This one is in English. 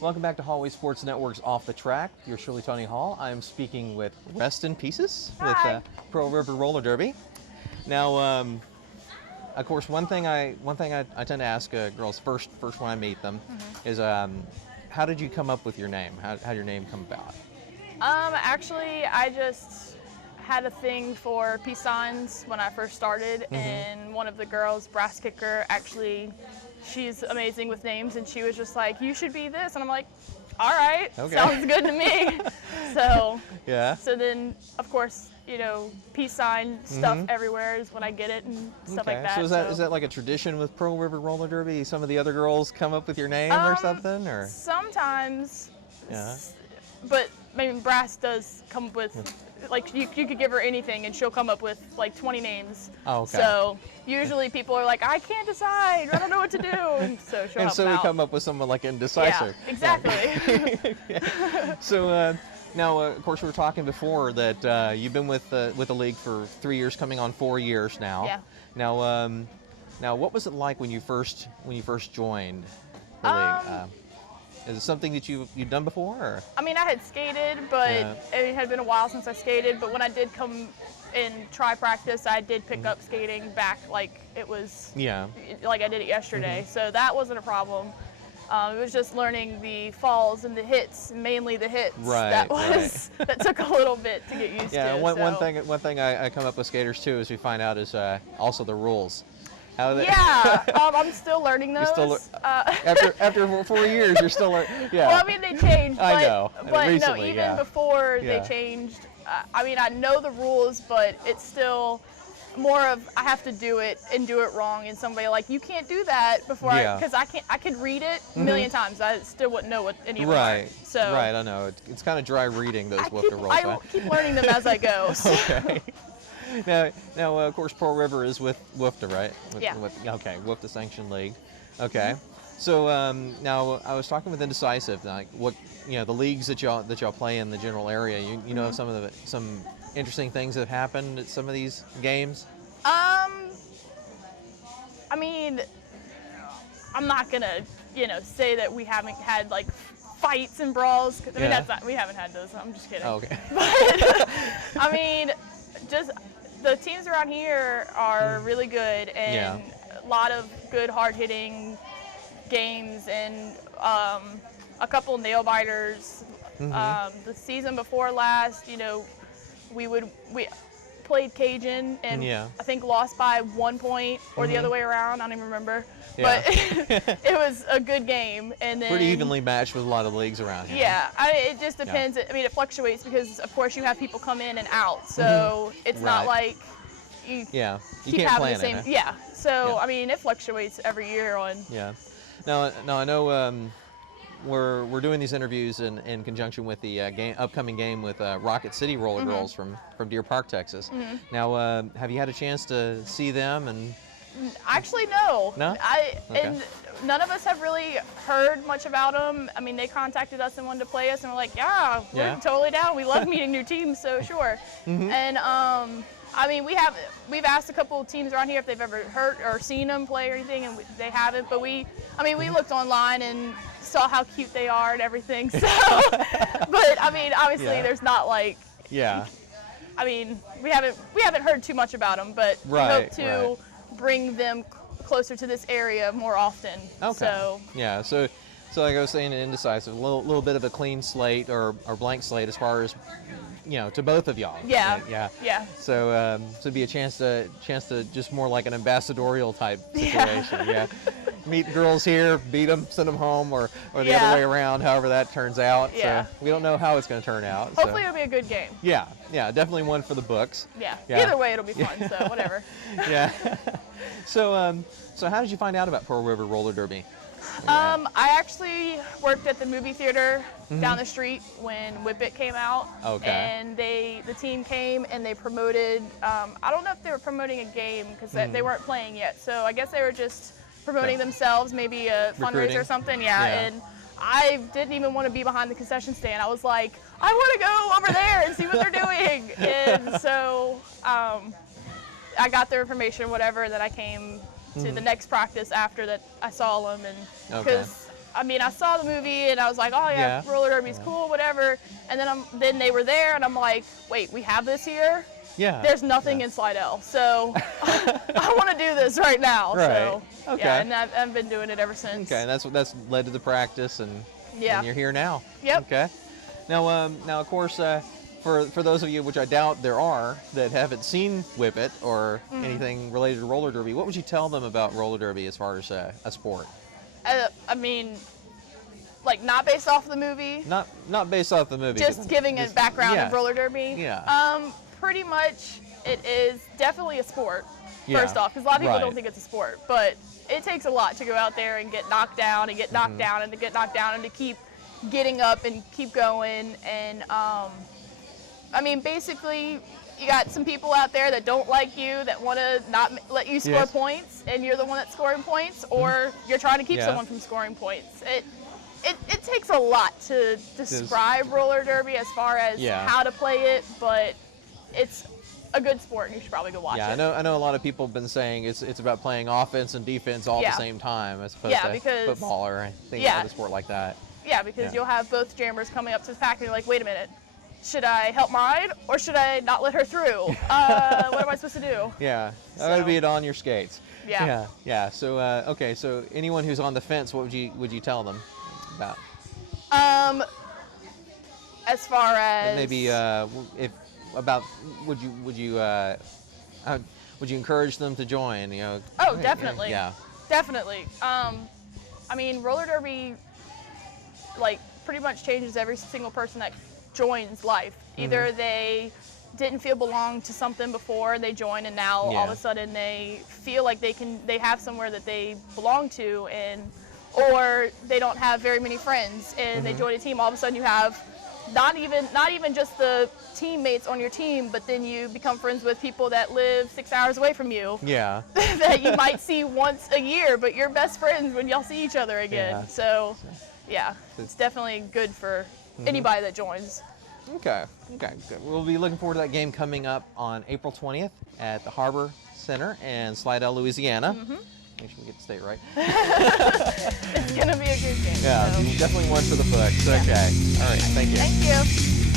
Welcome back to Hallway Sports Network's Off the Track. You're Shirley Tony Hall. I'm speaking with Rest in Pieces Hi. with Pearl River Roller Derby. Now, of course, one thing I tend to ask girls first when I meet them is, how did you come up with your name? How did your name come about? Actually, I just had a thing for peace signs when I first started, and one of the girls, brass kicker, actually, she's amazing with names, and she was just like, "You should be this," and I'm like, "All right, Okay. sounds good to me." So Yeah. So then, of course, peace sign stuff everywhere is when I get it and stuff like that. So is that like a tradition with Pearl River Roller Derby? Some of the other girls come up with your name or something, or? Sometimes. Yeah. But I mean, brass does come up with, like, you could give her anything and she'll come up with like 20 names. Oh, okay. So usually people are like, I can't decide, I don't know what to do, and so she'll help so them we out. come up with someone like indecisive. Yeah, exactly. Yeah. So now, of course, we were talking before that you've been with the league for 3 years, coming on 4 years now. Yeah. Now, what was it like when you first joined the league? Is it something that you've done before? Or? I mean, I had skated, but Yeah. it had been a while since I skated. But when I did come and try practice, I did pick up skating back like it was, like I did it yesterday. So that wasn't a problem. It was just learning the falls and the hits, mainly the hits. Right, that took a little bit to get used to. Yeah, one thing I come up with skaters too is we find out is also the rules. I'm still learning those. After 4 years, you're still learning. Yeah. Well, I mean, they changed. I know. But Recently, even before they Yeah. changed, I mean, I know the rules, but it's still more of I have to do it and do it wrong, and somebody like, you can't do that before because I could read it a million times. I still wouldn't know what any of them are. So Right, I know. It's kind of dry reading those Woof the rules. I keep learning them as I go. So. Okay. Now, of course, Pearl River is with WFTA, right? Yeah. Okay, WFTA Sanctioned League. Okay. So now I was talking with Indecisive, like what the leagues that y'all play in the general area. You know some interesting things that have happened at some of these games. I mean, I'm not gonna say that we haven't had like fights and brawls. 'Cause, I mean, we haven't had those. I'm just kidding. Oh, okay. But I mean, just the teams around here are really good, and a lot of good hard-hitting games, and a couple nail biters. The season before last, we played Cajun, and I think lost by 1 point or the other way around. I don't even remember. Yeah. But it was a good game, and then Pretty evenly matched with a lot of leagues around here. Yeah, it just depends. I mean, it fluctuates because, of course, you have people come in and out, so it's not like you you keep can't having plan the same. it. Huh? Yeah, so I mean, it fluctuates every year on. Yeah. Now I know we're doing these interviews in conjunction with the upcoming game with Rocket City Roller Girls from Deer Park, Texas. Now, have you had a chance to see them? And Actually, no. No? And none of us have really heard much about them. I mean, they contacted us and wanted to play us, and we're like, we're totally down. We love meeting new teams, so sure. And I mean, we've asked a couple of teams around here if they've ever heard or seen them play or anything, and they haven't. But we looked online and saw how cute they are and everything. So, but I mean, obviously, there's not like. Yeah. I mean, we haven't heard too much about them, but we hope to bring them closer to this area more often. Okay. So. Yeah. So like I was saying, Indecisive, a little bit of a clean slate or blank slate as far as to both of y'all. Yeah. Yeah. So it'd be a chance to just more like an ambassadorial type situation. Yeah. Meet girls here, beat them, send them home, or the other way around. However that turns out. Yeah. So we don't know how it's going to turn out. Hopefully it'll be a good game. Yeah. Definitely one for the books. Yeah. Either way, it'll be fun. So whatever. Yeah. So how did you find out about Pearl River Roller Derby? I actually worked at the movie theater down the street when Whip It came out. Okay. And the team came and they promoted, I don't know if they were promoting a game because they weren't playing yet. So I guess they were just promoting themselves, maybe a fundraiser or something. Yeah. And I didn't even want to be behind the concession stand. I was like, I want to go over there and see what they're doing. And so I got their information, whatever, that I came to the next practice after that I saw them, and because I mean, I saw the movie and I was like, oh yeah, Yeah. roller derby's Yeah. cool, whatever. And then they were there and I'm like, wait, we have this here? Yeah. There's nothing Yeah. in Slidell, so I want to do this right now. Right. So Okay. yeah, and I've been doing it ever since. Okay, and that's led to the practice, and Yeah. and you're here now. Yep. Okay. Now of course, for those of you, which I doubt there are, that haven't seen Whip It or anything related to roller derby, what would you tell them about roller derby as far as a sport? I mean, like not based off the movie, Not based off the movie. just but giving a just- background yeah. of roller derby. Yeah. Pretty much it is definitely a sport, Yeah. first off, because a lot of people Right. don't think it's a sport, but it takes a lot to go out there and get knocked down and get knocked Mm-hmm. down and to get knocked down and to keep getting up and keep going. And I mean, basically, you got some people out there that don't like you, that want to not let you score Yes. points, and you're the one that's scoring points, or you're trying to keep Yeah. someone from scoring points. It takes a lot to describe roller derby as far as Yeah. how to play it, but it's a good sport and you should probably go watch Yeah, it. I know a lot of people have been saying it's about playing offense and defense all at Yeah. the same time, as opposed Yeah, to because- football or anything Yeah. other sport like that. Yeah, because Yeah. you'll have both jammers coming up to the pack and you're like, wait a minute, should I help mine or should I not let her through? What am I supposed to do? Yeah, that would So- be it on your skates. Yeah. Yeah. So okay, so anyone who's on the fence, what would you tell them about? As far as Maybe if about would you encourage them to join? You know. Oh, definitely. Yeah. Definitely. I mean, roller derby, like, pretty much changes every single person that joins life. Either they didn't feel belong to something before and they join, and now all of Yeah. a sudden they feel like they have somewhere that they belong to, or they don't have very many friends and they join a team. All of a sudden you have not even just the teammates on your team, but then you become friends with people that live 6 hours away from you. Yeah. That you might see once a year, but you're best friends when y'all see each other again. Yeah. So, yeah, it's definitely good for anybody that joins. Okay. Good. We'll be looking forward to that game coming up on April 20th at the Harbor Center in Slidell, Louisiana. Make sure we get the state right. It's gonna be a good game. Yeah, So. definitely one for the books. Okay. All right. Thank you. Thank you.